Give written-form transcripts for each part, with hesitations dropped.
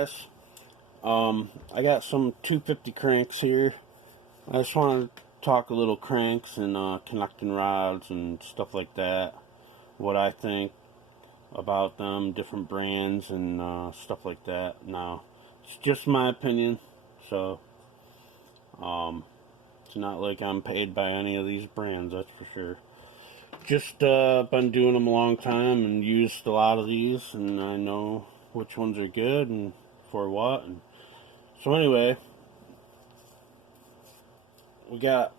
guys, I got some 250 cranks here. I just want to talk a little cranks and connecting rods and stuff like that. What I think about them, different brands and stuff like that. Now, it's just my opinion, so it's not like I'm paid by any of these brands, that's for sure. Just been doing them a long time and used a lot of these, and I know which ones are good and for what. And so anyway, we got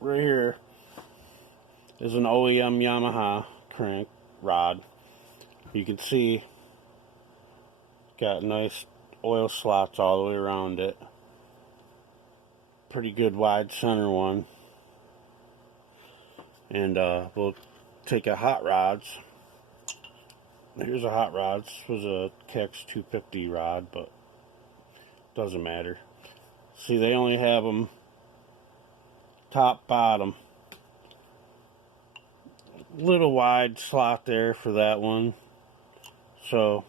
right here is an OEM Yamaha crank rod. You can see got nice oil slots all the way around it. Pretty good wide center one. And we'll take a hot rods. Here's a hot rods. This was a Kex 250 rod, but doesn't matter. See, they only have them top, bottom. Little wide slot there for that one. So,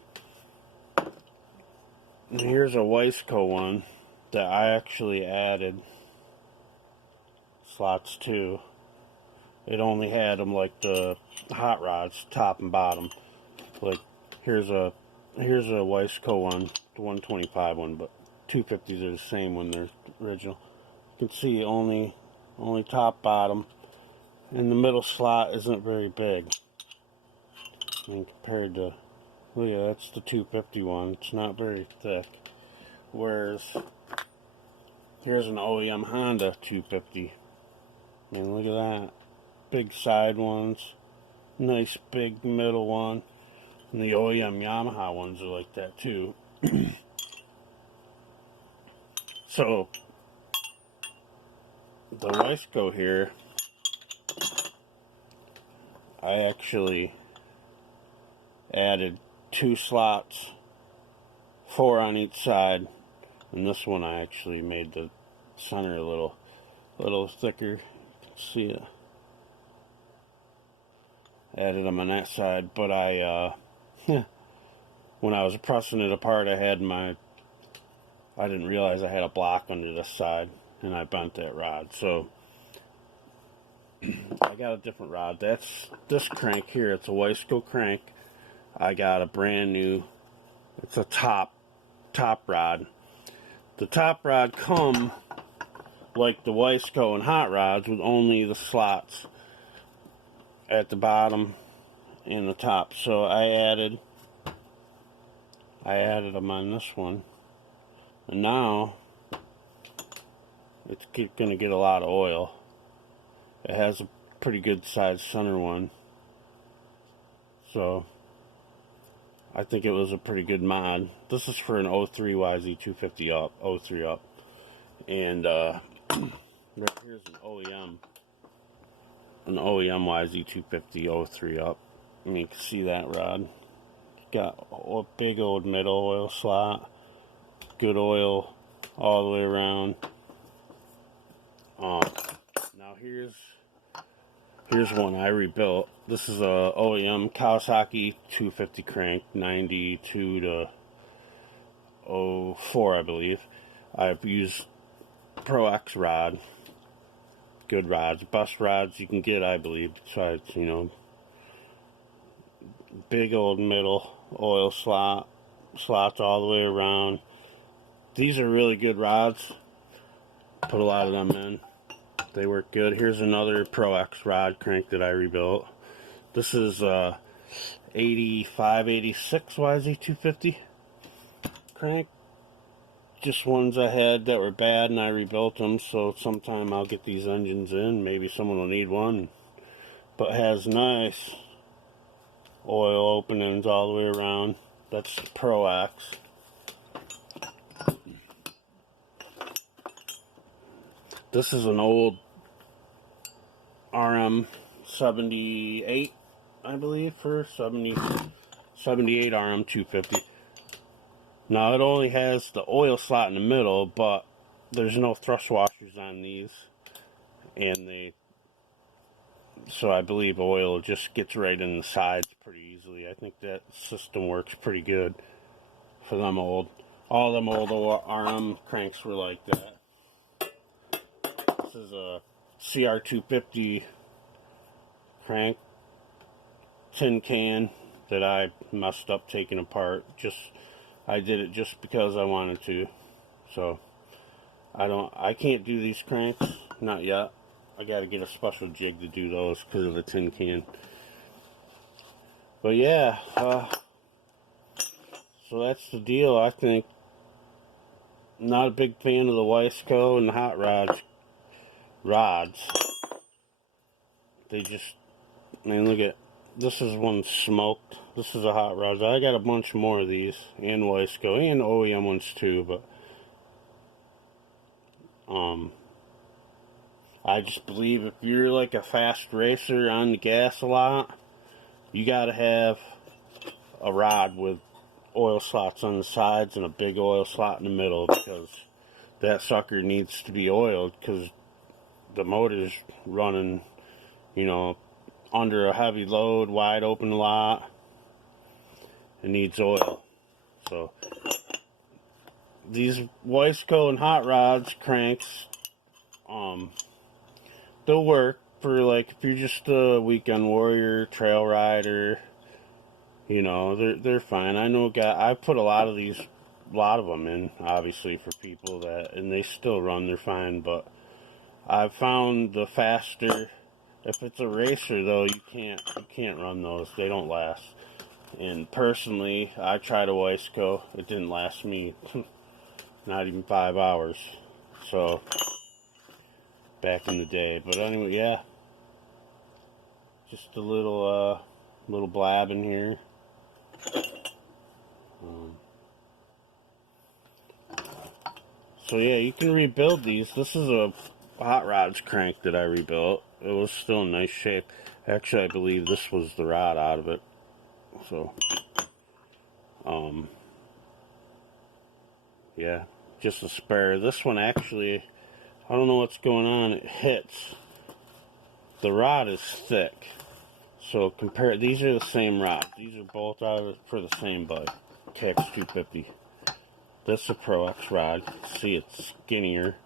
here's a yz250 one that I actually added slots to. It only had them like the hot rods, top and bottom. Like here's a yz250 one, the 125 one, but 250s are the same when they're original. You can see only top, bottom, and the middle slot isn't very big. I mean, compared to, well, yeah, that's the 250 one. It's not very thick. Whereas here's an OEM Honda 250. I mean, look at that. Big side ones, nice big middle one, and the OEM Yamaha ones are like that too. So the yz250 here, I actually added 2 slots, 4 on each side, and this one I actually made the center a little thicker. You can see it. Added them on that side, but I when I was pressing it apart, I didn't realize I had a block under this side, and I bent that rod. So I got a different rod. That's this crank here. It's a yz250 crank. I got a brand new. It's a top rod. The top rod come like the yz250 and hot rods with only the slots at the bottom and the top. So I added them on this one, and now it's gonna get a lot of oil. It has a pretty good sized center one, so I think it was a pretty good mod. This is for an 03 yz250 up, 03 up, and right here's an OEM yz250 03 up. I mean, you can see that rod. Got a big old middle oil slot. Good oil all the way around. Now here's one I rebuilt. This is a OEM Kawasaki 250 crank, 92 to 04, I believe. I've used Pro X rod. Good rods, best rods you can get, I believe. Besides, you know, big old middle oil slots all the way around. These are really good rods. Put a lot of them in. They work good. Here's another Pro X rod crank that I rebuilt. This is 85, 86 yz250 crank. Just ones I had that were bad, and I rebuilt them, so sometime I'll get these engines in. Maybe someone will need one. But has nice oil openings all the way around. That's Pro X. This is an old RM 78, I believe, for 78 RM 250. Now it only has the oil slot in the middle, but there's no thrust washers on these, and so I believe oil just gets right in the sides pretty easily. I think that system works pretty good because I'm old. All them old RM cranks were like that. This is a CR250 crank, tin can that I messed up taking apart. I did it just because I wanted to. So I can't do these cranks, not yet. I gotta get a special jig to do those because of the tin can. But yeah, so that's the deal. I think not a big fan of the yz250 and the hot rods. They just, man, look at, this is one smoked. This is a hot rod. I got a bunch more of these, and yz250, and OEM ones too, but I just believe if you're like a fast racer on the gas a lot, you gotta have a rod with oil slots on the sides and a big oil slot in the middle, because that sucker needs to be oiled, because the motor's running, you know, under a heavy load, wide open lot. It needs oil. So these yz250 and hot rods cranks, they'll work for, like, if you're just a weekend warrior, trail rider, you know, they're fine. I put a lot of them in, obviously, for people that, and they still run, they're fine. But I've found the faster, if it's a racer though, you can't run those. They don't last. And personally, I tried a yz250. It didn't last me not even 5 hours. So back in the day. But anyway, yeah. Just a little blabbing here. So yeah, you can rebuild these. This is a hot rods crank that I rebuilt. It was still in nice shape. Actually, I believe this was the rod out of it. So, yeah, just a spare. This one actually, I don't know what's going on. It hits. The rod is thick. So these are the same rods. These are both out for the same bike. KX250. This is a Pro X rod. See, it's skinnier.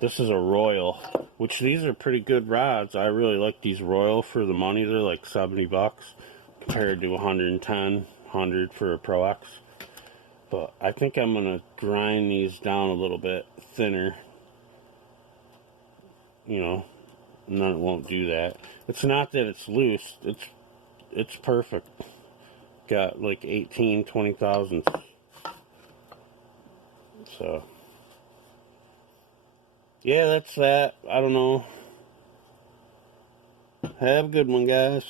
This is a Royal, which these are pretty good rods. I really like these Royal for the money. They're like 70 bucks compared to 110, 100 for a Pro X. But I think I'm going to grind these down a little bit thinner, you know, and then it won't do that. It's not that it's loose. It's perfect. Got like 18, 20 thousandths. So, yeah, that's that. I don't know. Have a good one, guys.